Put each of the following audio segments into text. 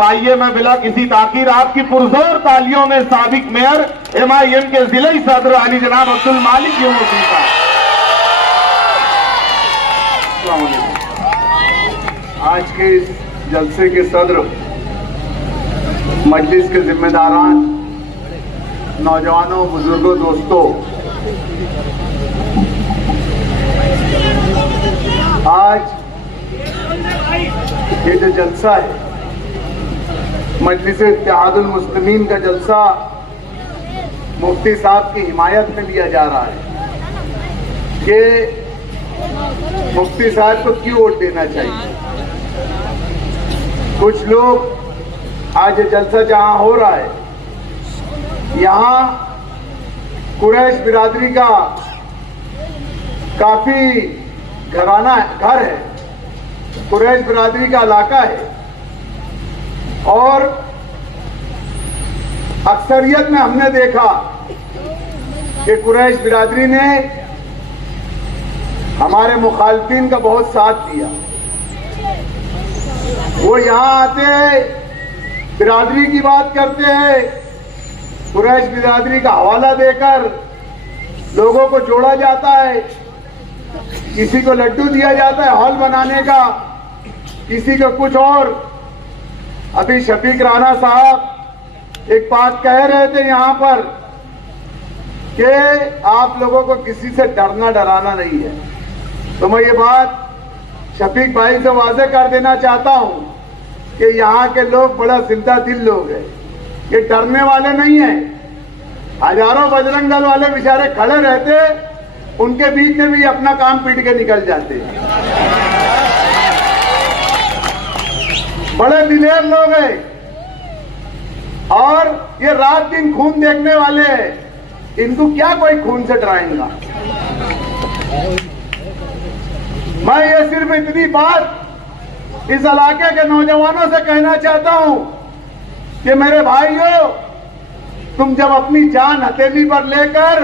अब आइए मैं बिला किसी ताकीर आपकी पुरजोर तालियों में साबिक मेयर MIM के जिले सदर अली जनाब अब्दुल मालिक की मुफ्ती साहब। आज के इस जलसे के सदर, मजलिस के जिम्मेदारान, नौजवानों, बुजुर्गों, दोस्तों, आज ये जो जलसा है मजलिस इत्तेहादुल मुस्लिमीन का जलसा मुफ्ती साहब की हिमायत में लिया जा रहा है कि मुफ्ती साहब को क्यों वोट देना चाहिए। कुछ लोग आज ये जलसा जहां हो रहा है, यहाँ कुरैश बिरादरी का काफी घर है, कुरैश बिरादरी का इलाका है और अक्सरियत में हमने देखा कि कुरैश बिरादरी ने हमारे मुखालिफिन का बहुत साथ दिया। वो यहाँ आते हैं, बिरादरी की बात करते हैं, कुरैश बिरादरी का हवाला देकर लोगों को जोड़ा जाता है, किसी को लड्डू दिया जाता है हॉल बनाने का, किसी को कुछ और। अभी शफीक राणा साहब एक बात कह रहे थे यहाँ पर कि आप लोगों को किसी से डरना डराना नहीं है, तो मैं ये बात शफीक भाई से वाज़ेह कर देना चाहता हूँ कि यहाँ के लोग बड़ा जिंदा दिल लोग हैं, ये डरने वाले नहीं हैं। हजारों बजरंग दल वाले बेचारे खड़े रहते, उनके बीच में भी अपना काम पीट के निकल जाते हैं। बड़े दिलेर लोग हैं और ये रात दिन खून देखने वाले हैं, इनको क्या कोई खून से डराएगा। मैं ये सिर्फ इतनी बात इस इलाके के नौजवानों से कहना चाहता हूं कि मेरे भाइयों, तुम जब अपनी जान हथेली पर लेकर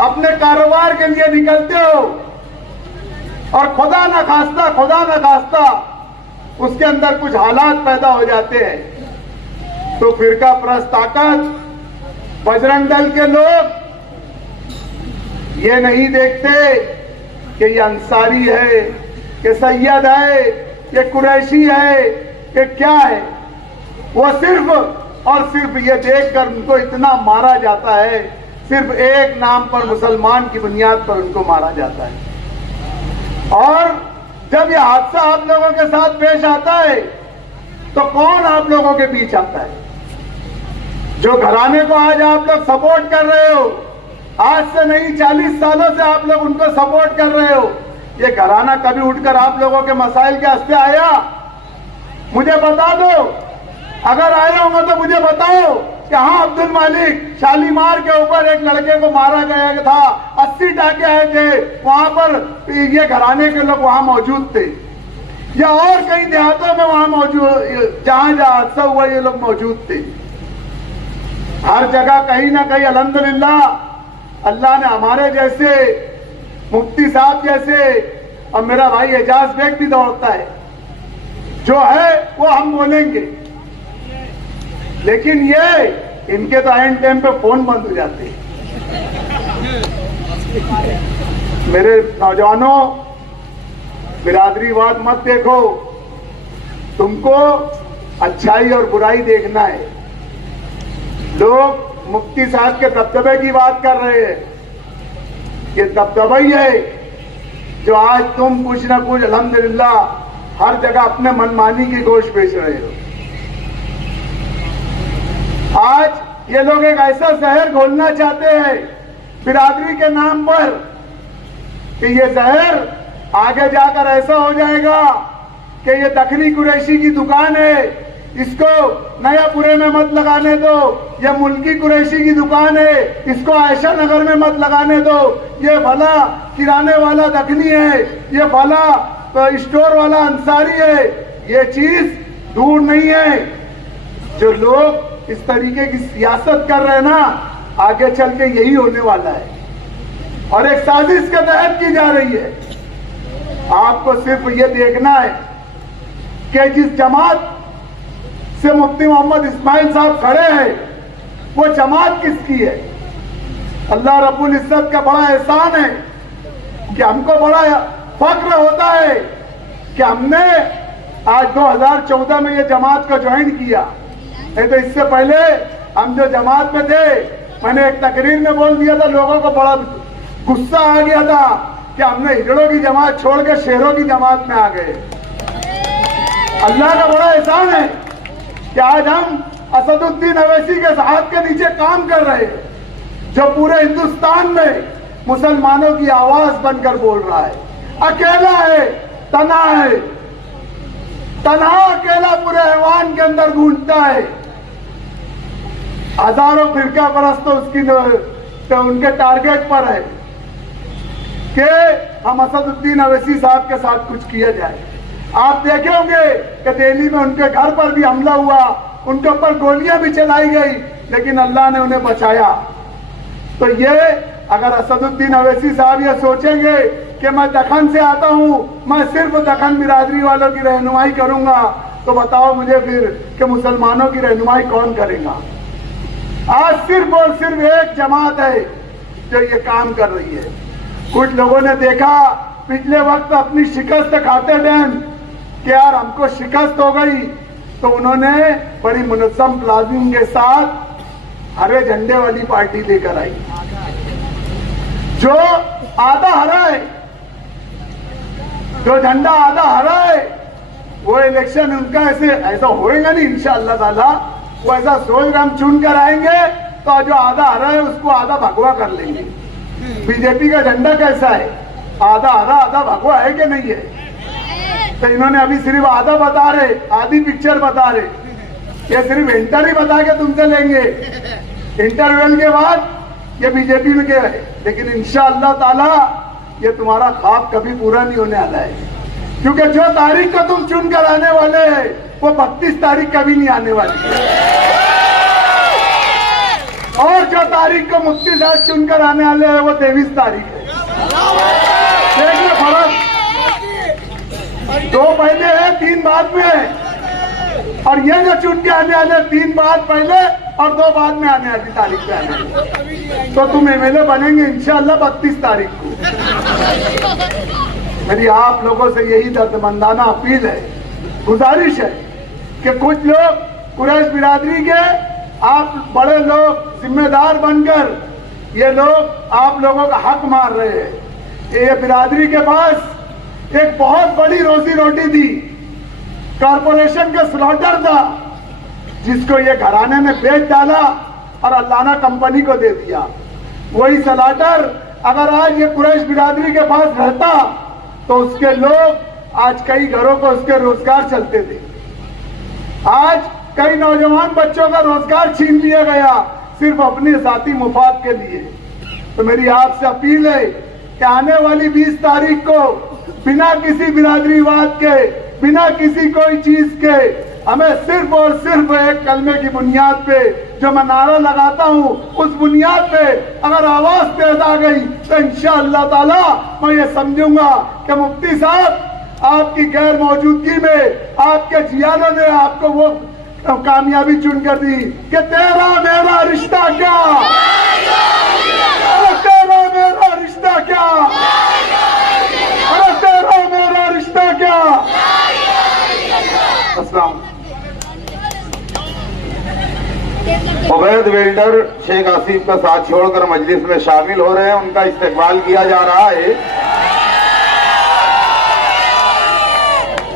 अपने कारोबार के लिए निकलते हो और खुदा न खास्ता उसके अंदर कुछ हालात पैदा हो जाते हैं, तो फिरका परस्त ताकत, बजरंग दल के लोग ये नहीं देखते कि ये अंसारी है, कि सैयद है, कि कुरैशी है, कि क्या है। वो सिर्फ और सिर्फ ये देखकर उनको इतना मारा जाता है, सिर्फ एक नाम पर, मुसलमान की बुनियाद पर उनको मारा जाता है। और जब ये हादसा आप लोगों के साथ पेश आता है तो कौन आप लोगों के बीच आता है? जो घराने को आज आप लोग सपोर्ट कर रहे हो, आज से नहीं 40 सालों से आप लोग उनको सपोर्ट कर रहे हो, ये घराना कभी उठकर आप लोगों के मसाइल के हस्ते आया? मुझे बता दो, अगर आए होंगे तो मुझे बताओ कि हाँ, अब्दुल मालिक शालीमार के ऊपर एक लड़के को मारा गया था, 80 टाके आए थे, वहां पर ये घराने के लोग वहां मौजूद थे, या और कई देहातों में वहां मौजूद, जहां हादसा हुआ ये लोग मौजूद थे। हर जगह कहीं ना कहीं अल्हम्दुलिल्लाह अल्लाह ने हमारे जैसे, मुफ्ती साहब जैसे, और मेरा भाई एजाज बेग भी दौड़ता है, जो है वो हम बोलेंगे, लेकिन ये इनके तो एंड टाइम पे फोन बंद हो जाते हैं। मेरे नौजवानों, बिरादरीवाद मत देखो, तुमको अच्छाई और बुराई देखना है। लोग मुफ्ती साहब के दबदबे की बात कर रहे हैं, ये दबदबा ही है जो आज तुम कुछ ना कुछ अल्हम्दुलिल्लाह हर जगह अपने मनमानी की गोश्त बेच रहे हो। आज ये लोग एक ऐसा जहर घोलना चाहते हैं बिरादरी के नाम पर कि ये जहर आगे जाकर ऐसा हो जाएगा कि ये दखनी कुरैशी की दुकान है, इसको नयापुरे में मत लगाने दो, ये मुल्की कुरैशी की दुकान है, इसको आयशा नगर में मत लगाने दो, ये भला किराने वाला दखनी है, ये भला स्टोर वाला अंसारी है। ये चीज दूर नहीं है। जो लोग इस तरीके की सियासत कर रहे हैं ना, आगे चल के यही होने वाला है और एक साजिश के तहत की जा रही है। आपको सिर्फ ये देखना है कि जिस जमात से मुफ्ती मोहम्मद इस्माइल साहब खड़े हैं, वो जमात किसकी है? अल्लाह रब्बुल इज्जत का बड़ा एहसान है कि हमको बड़ा फख्र होता है कि हमने आज 2014 में ये जमात को ज्वाइन किया। नहीं तो इससे पहले हम जो जमात में थे, मैंने एक तकरीर में बोल दिया था, लोगों को बड़ा गुस्सा आ गया था कि हमने हिजड़ों की जमात छोड़ के शेरों की जमात में आ गए। अल्लाह का बड़ा एहसान है कि आज हम असदुद्दीन अवैसी के साथ के नीचे काम कर रहे हैं, जो पूरे हिंदुस्तान में मुसलमानों की आवाज बनकर बोल रहा है। अकेला है, तना है, तन्हा अकेला पूरे ऐवान के अंदर गूंजता है। हजारों फिरका परस्त तो उसकी तो उनके टारगेट पर है कि हम असदुद्दीन अवैसी साहब के साथ कुछ किया जाए। आप देखे होंगे कि दिल्ली में उनके घर पर भी हमला हुआ, उनके ऊपर गोलियां भी चलाई गई, लेकिन अल्लाह ने उन्हें बचाया। तो ये अगर असदुद्दीन अवैसी साहब ये सोचेंगे कि मैं दखन से आता हूं, मैं सिर्फ दखन बिरादरी वालों की रहनुमाई करूंगा, तो बताओ मुझे फिर कि मुसलमानों की रहनुमाई कौन करेगा? आज सिर्फ और सिर्फ एक जमात है जो ये काम कर रही है। कुछ लोगों ने देखा पिछले वक्त अपनी शिकस्त खाते टाइम कि यार हमको शिकस्त हो गई, तो उन्होंने बड़ी मुनज़्ज़म प्लानिंग के साथ हरे झंडे वाली पार्टी लेकर आई, जो आधा हरा है, जो झंडा आधा हरा है, वो इलेक्शन उनका ऐसा होएगा नहीं इंशाअल्लाह ताला। वो ऐसा सोच हम चुन कर आएंगे तो जो आधा हरा है उसको आधा भगवा कर लेंगे। बीजेपी का झंडा कैसा है? आधा हरा आधा भगवा है कि नहीं है? तो इन्होंने अभी सिर्फ आधा बता रहे, आधी पिक्चर बता रहे, ये सिर्फ इंटर ही बता के तुमसे लेंगे, इंटरवल के बाद ये बीजेपी में गए। लेकिन इंशाअल्लाह ताला ये तुम्हारा ख्वाब कभी पूरा नहीं होने वाला है, क्योंकि जो तारीख को तुम चुन कर आने वाले हैं वो 32 तारीख कभी नहीं आने वाली है, और जो तारीख को मुफ्ती साहब चुनकर आने वाले हैं वो 23 तारीख है। देखिए फर्क, 2 पहले है 3 बाद में है, और ये जो चुन के आने वाले 3 बाद पहले और 2 बाद में आने वाली तारीख पे आने, तो तुम एमएलए बनेंगे इंशाअल्लाह 32 तारीख को। मेरी आप लोगों से यही दर्दमंदाना अपील है, गुजारिश है कि कुछ लोग कुरैश बिरादरी के, आप बड़े लोग जिम्मेदार बनकर ये लोग आप लोगों का हक मार रहे हैं। ये बिरादरी के पास एक बहुत बड़ी रोजी रोटी थी, कॉरपोरेशन का स्लॉटर था, जिसको ये घराने ने बेच डाला और अल्लाना कंपनी को दे दिया। वही स्लॉटर अगर आज ये कुरैश बिरादरी के पास रहता तो उसके लोग आज कई घरों को उसके रोजगार चलते थे। आज कई नौजवान बच्चों का रोजगार छीन लिया गया सिर्फ अपने जाती मुफाद के लिए। तो मेरी आपसे अपील है कि आने वाली 20 तारीख को बिना किसी बिरादरीवाद के, बिना किसी कोई चीज के, हमें सिर्फ और सिर्फ एक कलमे की बुनियाद पे जो मैं नारा लगाता हूँ, उस बुनियाद पे अगर आवाज तेज आ गई तो इंशाअल्लाह ताला मैं ये समझूंगा कि मुफ्ती साहब आपकी गैर मौजूदगी में आपके जियानों ने आपको वो कामयाबी चुन कर दी कि तेरा मेरा रिश्ता क्या, अरे तेरा मेरा रिश्ता क्या, अरे तेरा मेरा रिश्ता क्या। अस्सलाम। उबैद वेल्डर शेख आसिफ का साथ छोड़कर मजलिस में शामिल हो रहे हैं, उनका इस्तकबाल किया जा रहा है।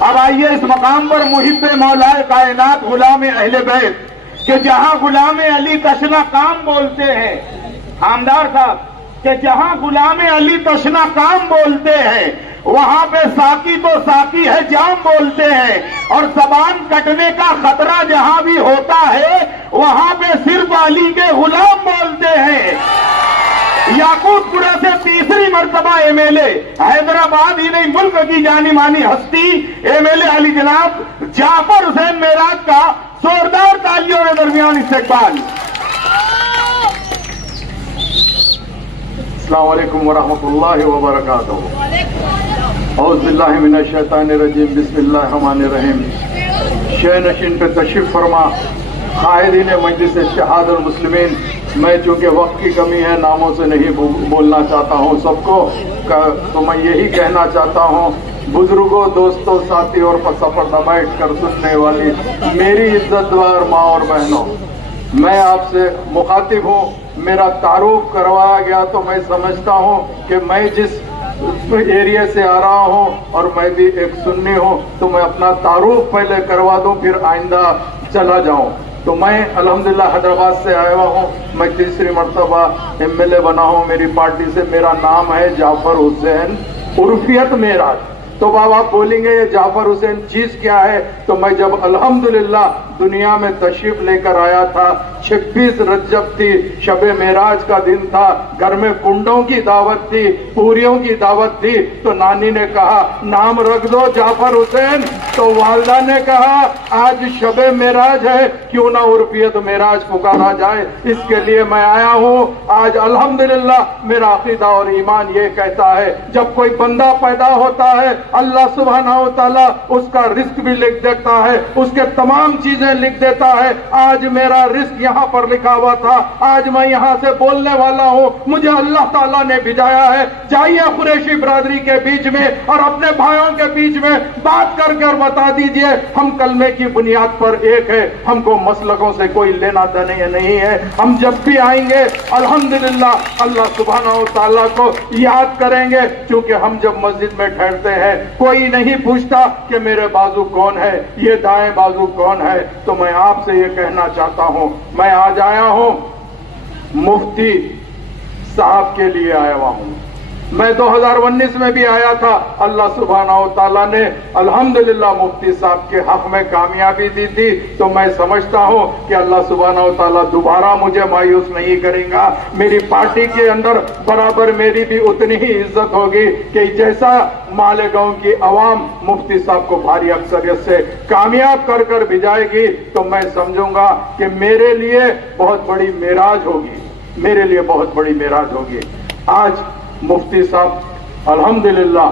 अब आइए इस मकाम पर मुहिब्बे मौलाए कायनात गुलाम अहले बैत कि जहां गुलाम अली तशना काम बोलते हैं, हामदार साहब, कि जहां गुलाम अली तशना काम बोलते हैं वहां पे साकी तो साकी है जाम बोलते हैं, और जबान कटने का खतरा जहां भी होता है वहां पे सिर्फ अली के गुलाम बोलते हैं। याकूतपुरा से तीसरी मर्तबा एमएलए, हैदराबाद ही नहीं मुल्क की जानी मानी हस्ती एमएलए अली जनाब जाफर हुसैन मेराज का जोरदार तालियों के दरमियान इस्तकबाल। अस्सलाम वालेकुम वरहमतुल्लाहि वबरकातुहू। औज़ु बिल्लाहि मिनश शैतानिर रजीम, बिस्मिल्लाहिर रहमानिर रहीम। शय नशीन पे तशरीफ फरमा, कायदीन मजलिस इत्तेहाद मुस्लिमीन। मैं चूँकि वक्त की कमी है नामों से नहीं बोलना चाहता हूँ सबको, तो मैं यही कहना चाहता हूँ, बुजुर्गों, दोस्तों, साथी और सफर बैठ कर सुनने वाली मेरी इज्जतदार माँ और बहनों, मैं आपसे मुखातिब हूँ। मेरा तारुफ करवाया गया तो मैं समझता हूँ कि मैं जिस एरिया से आ रहा हूँ और मैं भी एक सुन्नी हूँ, तो मैं अपना तारुफ पहले करवा दूँ, फिर आइंदा चला जाऊँ। तो मैं अल्हम्दुलिल्लाह हैदराबाद से आया हुआ हूँ। मैं तीसरी मरतबा MLA बना हूँ मेरी पार्टी से। मेरा नाम है जाफर हुसैन उर्फियत मेराज। तो बाबा आप बोलेंगे ये जाफर हुसैन चीज क्या है? तो मैं जब अल्हम्दुलिल्लाह दुनिया में तशरीफ लेकर आया था, 26 रजब थी, शबे मेराज का दिन था, घर में कुंडों की दावत थी, पूरियों की दावत थी, तो नानी ने कहा नाम रख दो जाफर हुसैन। तो वालदा ने कहा आज शबे मेराज है, क्यों ना उर्फियत मेराज पुकारा जाए, इसके लिए मैं आया हूँ। आज अल्हम्दुलिल्लाह मेरा अकीदा और ईमान ये कहता है, जब कोई बंदा पैदा होता है अल्लाह सुब्हानहू तआला उसका रिस्क भी लिख देता है, उसके तमाम चीजें लिख देता है। आज मेरा रिस्क यहाँ पर लिखा हुआ था, आज मैं यहाँ से बोलने वाला हूँ, मुझे अल्लाह ताला ने भिजाया है। जाइए कुरैशी बिरादरी के बीच में और अपने भाइयों के बीच में बात कर बता दीजिए हम कलमे की बुनियाद पर एक है, हमको मसलकों से कोई लेना देना नहीं है। हम जब भी आएंगे अल्हम्दुलिल्लाह अल्लाह सुब्हानहू तआला को याद करेंगे, क्योंकि हम जब मस्जिद में ठहरते हैं कोई नहीं पूछता कि मेरे बाजू कौन है, ये दाएं बाजू कौन है। तो मैं आपसे ये कहना चाहता हूं, मैं आज आया हूं मुफ्ती साहब के लिए आया हुआ हूं। मैं 2019 में भी आया था, अल्लाह सुब्हानहू तआला ने अल्हम्दुलिल्लाह मुफ्ती साहब के हक में कामयाबी दी थी। तो मैं समझता हूं कि अल्लाह सुब्हानहू तआला दोबारा मुझे मायूस नहीं करेगा। मेरी पार्टी के अंदर बराबर मेरी भी उतनी ही इज्जत होगी कि जैसा मालेगांव की अवाम मुफ्ती साहब को भारी अक्सरियत से कामयाब कर भिजाएगी, तो मैं समझूंगा कि मेरे लिए बहुत बड़ी मेराज होगी, मेरे लिए बहुत बड़ी मेराज होगी। आज मुफ्ती साहब अल्हम्दुलिल्लाह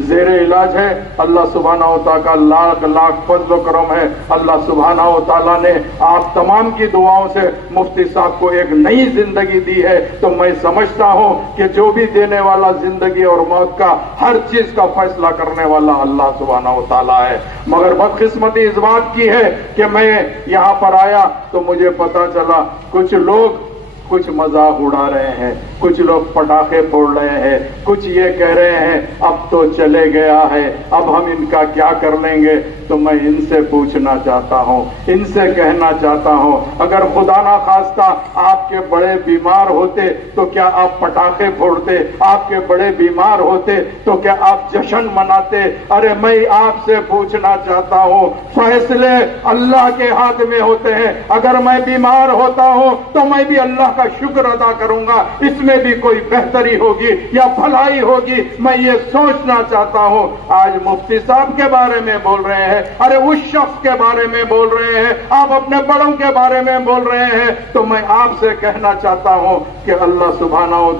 ज़ेरे इलाज है, अल्लाह सुब्हानहू तआला का लाख लाख फज़्ल व करम है। अल्लाह सुब्हानहू तआला ने आप तमाम की दुआओं से मुफ्ती साहब को एक नई जिंदगी दी है। तो मैं समझता हूं कि जो भी देने वाला जिंदगी और मौत का हर चीज का फैसला करने वाला अल्लाह सुब्हानहू तआला है। मगर बदकिस्मती इस बात की है कि मैं यहाँ पर आया तो मुझे पता चला कुछ लोग कुछ मजाक उड़ा रहे हैं, कुछ लोग पटाखे फोड़ रहे हैं, कुछ ये कह रहे हैं अब तो चले गया है, अब हम इनका क्या कर लेंगे। तो मैं इनसे पूछना चाहता हूं, इनसे कहना चाहता हूं, अगर खुदा ना खास्ता आपके बड़े बीमार होते तो क्या आप पटाखे फोड़ते? आपके बड़े बीमार होते तो क्या आप जश्न मनाते? अरे मैं आपसे पूछना चाहता हूं, फैसले अल्लाह के हाथ में होते हैं। अगर मैं बीमार होता हूं तो मैं भी अल्लाह का शुक्र अदा करूंगा, इसमें भी कोई बेहतरी होगी या भलाई होगी, मैं ये सोचना चाहता हूं। आज मुफ्ती साहब के बारे में बोल रहे हैं, अरे उस शख्स के बारे में बोल रहे हैं, आप अपने बड़ों के बारे में बोल रहे हैं। तो मैं आपसे कहना चाहता हूं कि अल्लाह सुब्हानहू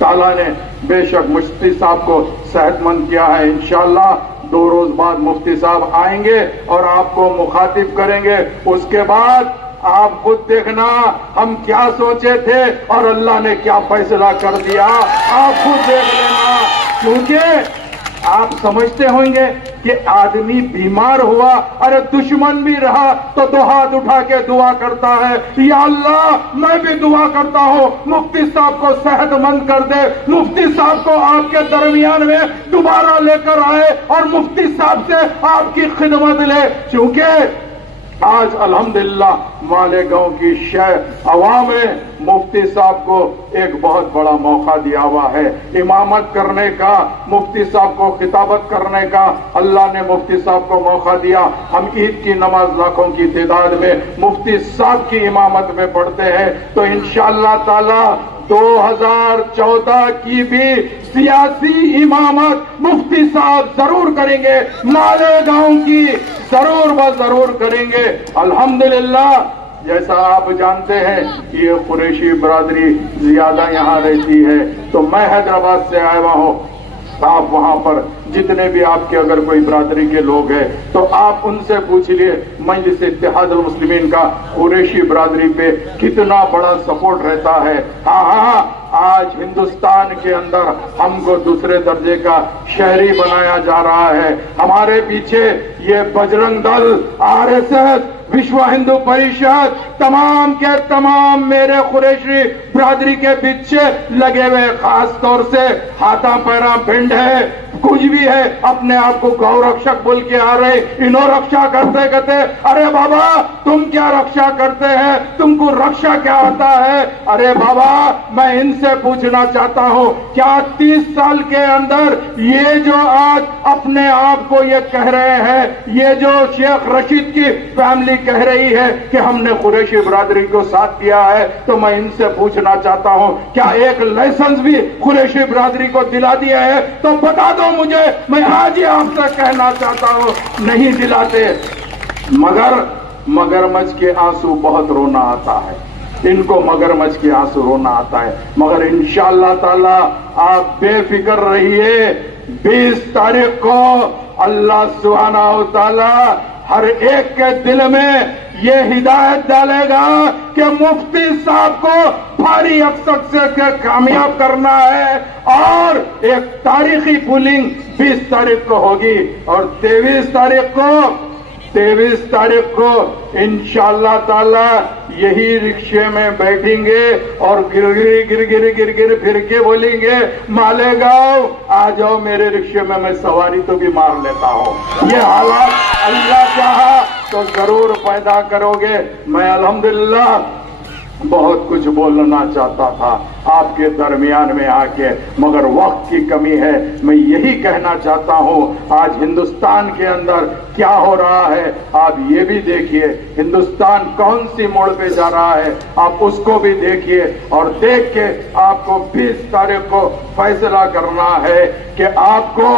तआला ने बेशक मुफ्ती साहब को सेहतमंद किया है। इंशाअल्लाह 2 रोज बाद मुफ्ती साहब आएंगे और आपको मुखातिब करेंगे। उसके बाद आप खुद देखना हम क्या सोचे थे और अल्लाह ने क्या फैसला कर दिया, आप खुद देख लेना। क्योंकि आप समझते होंगे कि आदमी बीमार हुआ, अरे दुश्मन भी रहा तो 2 हाथ उठा के दुआ करता है, या अल्लाह मैं भी दुआ करता हूं मुफ्ती साहब को सेहतमंद कर दे, मुफ्ती साहब को आपके दरमियान में दोबारा लेकर आए और मुफ्ती साहब से आपकी खिदमत ले। क्योंकि आज अल्हम्दुलिल्लाह मालेगांव की शह अवाम ने मुफ्ती साहब को एक बहुत बड़ा मौका दिया हुआ है इमामत करने का, मुफ्ती साहब को खिताबत करने का अल्लाह ने मुफ्ती साहब को मौका दिया। हम ईद की नमाज लाखों की तादाद में मुफ्ती साहब की इमामत में पढ़ते हैं। तो इंशाअल्लाह ताला 2014 की भी सियासी इमामत मुफ्ती साहब जरूर करेंगे, मालेगांव की जरूर व जरूर करेंगे। अल्हम्दुलिल्लाह जैसा आप जानते हैं ये कुरैशी बिरादरी ज्यादा यहाँ रहती है, तो मैं हैदराबाद से आया हुआ हूँ। آپ وہاں پر جتنے بھی آپ کے اگر کوئی برادری کے لوگ ہیں تو آپ ان سے پوچھ لیے مجلس اتحاد المسلمین کا قریشی برادری پہ کتنا بڑا سپورٹ رہتا ہے. ہاں آج ہندوستان کے اندر ہم کو دوسرے درجے کا شہری بنایا جا رہا ہے. ہمارے پیچھے یہ بجرنگ دل، RSS، وشو ہندو پریشد، تمام کے تمام میرے قریشی برادری کے پیچھے لگے ہوئے، خاص طور سے ہاتھا پیرا بھنڈ ہے، کچھ بھی ہے، اپنے آپ کو گو رکشک بول کے آ رہے، انہوں رکشا کرتے کہتے. ارے بابا تم کیا رکشا کرتے ہیں؟ تم کو رکشا کیا آتا ہے؟ ارے بابا میں ان سے پوچھنا چاہتا ہوں، کیا 30 سال کے اندر یہ جو آج اپنے آپ کو یہ کہہ رہے ہیں، یہ جو شیخ رشید کی فیملی کہہ رہی ہے کہ ہم نے قریشی برادری کو ساتھ دیا ہے، تو میں ان سے پوچھنا چاہتا ہوں کیا ایک لائسنس بھی قریشی برادری کو دلا دیا ہے؟ تو بتا دو مجھے، میں آج ہی آپ سے کہنا چاہتا ہوں نہیں دلاتے. مگر مگرمچھ کے آنسو بہت رونا آتا ہے، ان کو مگرمچھ کے آنسو رونا آتا ہے. مگر انشاءاللہ تعالی آپ بے فکر رہیے، 20 تاریخ کو اللہ سبحانہ و تعالی ہر ایک کے دل میں یہ ہدایت ڈالے گا کہ مفتی صاحب کو بھاری اکثر سے کامیاب کرنا ہے، اور ایک تاریخی پولنگ 20 تاریخ کو ہوگی، اور 23 تاریخ کو انشاءاللہ تعالی یہی رکشے میں بیٹھیں گے اور گر پھر کے بولیں گے مالیگاؤں آ جاؤ میرے رکشے میں سواری تو بھی مار لیتا ہوں. یہ حالات اللہ چاہا تو ضرور پیدا کرو گے. میں الحمدللہ بہت کچھ بولنا چاہتا تھا آپ کے درمیان میں آ کے، مگر وقت کی کمی ہے. میں یہی کہنا چاہتا ہوں آج ہندوستان کے اندر کیا ہو رہا ہے آپ یہ بھی دیکھیے، ہندوستان کون سی موڑ پہ جا رہا ہے آپ اس کو بھی دیکھیے، اور دیکھ کے آپ کو 20 تاریخ کو فیصلہ کرنا ہے کہ آپ کو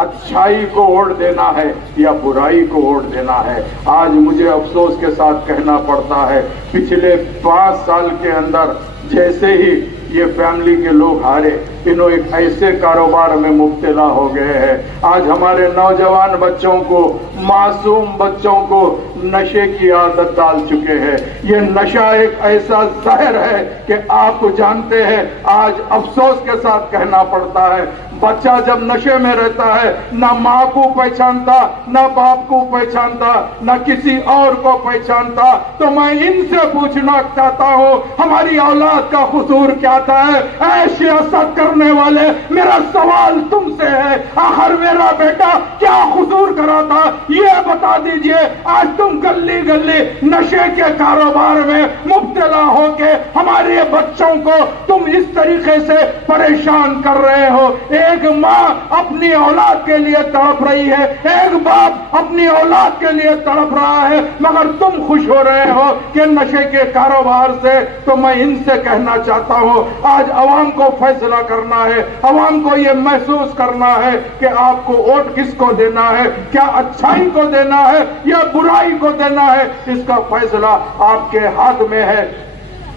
اچھائی کو ووٹ دینا ہے یا برائی کو ووٹ دینا ہے. آج مجھے افسوس کے ساتھ کہنا پڑتا ہے پچھلے 5 سال کے اندر جیسے ہی یہ فیملی کے لوگ ہارے، انہوں ایک ایسے کاروبار میں مبتلا ہو گئے ہیں. آج ہمارے نوجوان بچوں کو، معصوم بچوں کو نشے کی عادت ڈال چکے ہیں. یہ نشہ ایک ایسا زہر ہے کہ آپ جانتے ہیں، آج افسوس کے ساتھ کہنا پڑتا ہے بچہ جب نشے میں رہتا ہے نہ ماں کو پہچانتا، نہ باپ کو پہچانتا، نہ کسی اور کو پہچانتا. تو میں ان سے پوچھنا چاہتا ہوں ہماری اولاد کا قصور کیا تھا؟ اے سیاست کرنے والے، میرا سوال تم سے ہے، آخر میرا بیٹا کیا قصور کرا تھا یہ بتا دیجئے. آج تم گلی گلی نشے کے کاروبار میں مبتلا ہو کے ہمارے بچوں کو تم اس طریقے سے پریشان کر رہے ہو. ایک ماں اپنی اولاد کے لیے تڑپ رہی ہے، ایک باپ اپنی اولاد کے لیے تڑپ رہا ہے، مگر تم خوش ہو رہے ہو کہ نشے کے کاروبار سے. تو میں ان سے کہنا چاہتا ہوں آج عوام کو فیصلہ کرنا ہے، عوام کو یہ محسوس کرنا ہے کہ آپ کو ووٹ کس کو دینا ہے، کیا اچھائی کو دینا ہے یا برائی کو دینا ہے. اس کا فیصلہ آپ کے ہاتھ میں ہے.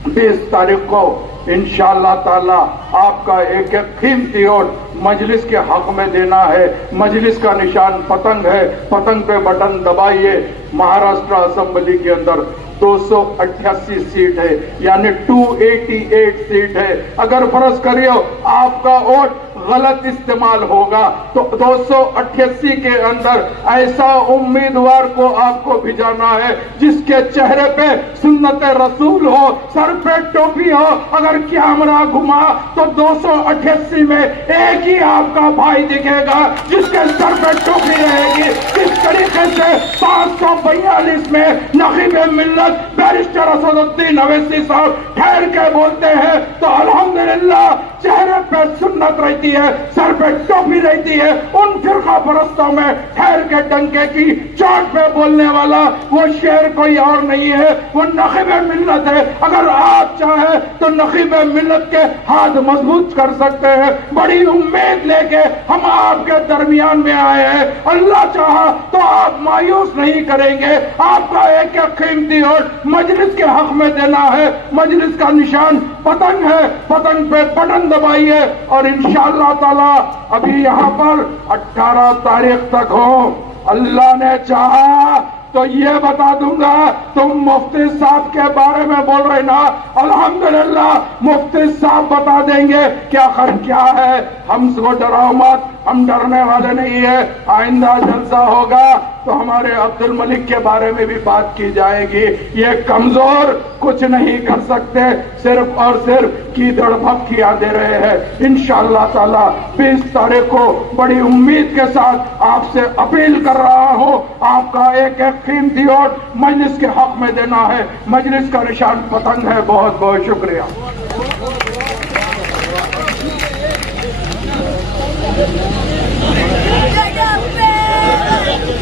20 تاریخ کو انشاءاللہ تعالی آپ کا ایک ایک قیمتی ووٹ مجلس کے حق میں دینا ہے. مجلس کا نشان پتنگ ہے، پتنگ پہ بٹن دبائیے. مہاراشٹر اسمبلی کے اندر 288 سیٹ ہے، یعنی 288 سیٹ ہے. اگر فرض کریے آپ کا ووٹ غلط استعمال ہوگا تو 288 کے اندر ایسا امیدوار کو آپ کو بھیجانا ہے جس کے چہرے پہ سنت رسول ہو، سر پہ ٹوپی ہو. اگر کیمرہ گھما تو 288 میں ایک ہی آپ کا بھائی دکھے گا جس کے سر پہ ٹوپی رہے گی. اس طریقے سے 542 میں نقیب ملت بیرسٹر اسد الدین اویسی صاحب ٹھہر کے بولتے ہیں تو الحمدللہ چہرے پہ سنت رہتی ہے، سر پہ ٹوپی رہتی ہے. ان فرقہ پرستوں میں ٹھہر کے ڈنکے کی چوٹ پہ بولنے والا وہ شعر کوئی اور نہیں ہے، وہ نقیب ملت ہے. اگر آپ چاہیں تو نقیب ملت کے ہاتھ مضبوط کر سکتے ہیں. بڑی امید لے کے ہم آپ کے درمیان میں آئے ہیں. اللہ چاہا تو آپ مایوس نہیں کریں گے. آپ کا ایک ایک قیمتی ووٹ مجلس کے حق میں دینا ہے. مجلس کا نشان پتنگ ہے، پتنگ پہ بٹن دبائیے اور انشاءاللہ تعالی ابھی یہاں پر 18 تاریخ تک ہو، اللہ نے چاہا تو یہ بتا دوں گا۔ تم مفتی صاحب کے بارے میں بول رہے نا، الحمدللہ مفتی صاحب بتا دیں گے کہ آخر کیا ہے۔ ہم کو ڈراؤ مت، ہم ڈرنے والے نہیں ہیں۔ آئندہ جلسہ ہوگا تو ہمارے عبد الملک کے بارے میں بھی بات کی جائے گی۔ یہ کمزور کچھ نہیں کر سکتے، صرف اور صرف کیدڑ بھپکیاں دے رہے ہیں۔ انشاءاللہ تعالی 20 تاریخ کو بڑی امید کے ساتھ آپ سے اپیل کر رہا ہوں، آپ کا ایک ایک قیمتی ووٹ مجلس کے حق میں دینا ہے۔ مجلس کا نشان پتنگ ہے۔ بہت بہت شکریہ۔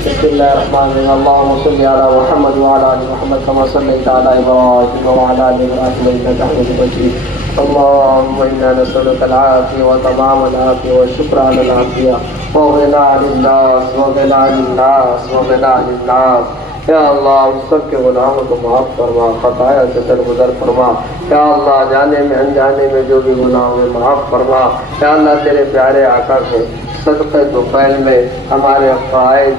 بسم اللہ الرحمن الرحیم۔ اللہم صلی علی محمد وعلی آل محمد کما صلیت علی ابراہیم وعلی آل ابراہیم انک حمید مجید۔ اللہم انا نسألک العافیہ وتمام العافیہ والشکر علی العافیہ وغنى عن الناس وغنى عن الناس وغنى عن الناس۔ یا اللہ ہم سب کے گناہوں کو معاف فرما، خطایا سے درگزر فرما۔ یا اللہ جانے میں انجانے میں جو بھی گناہ ہوئے معاف فرما۔ یا اللہ تیرے پیارے آقا کے صدقے طفیل میں ہمارے قائد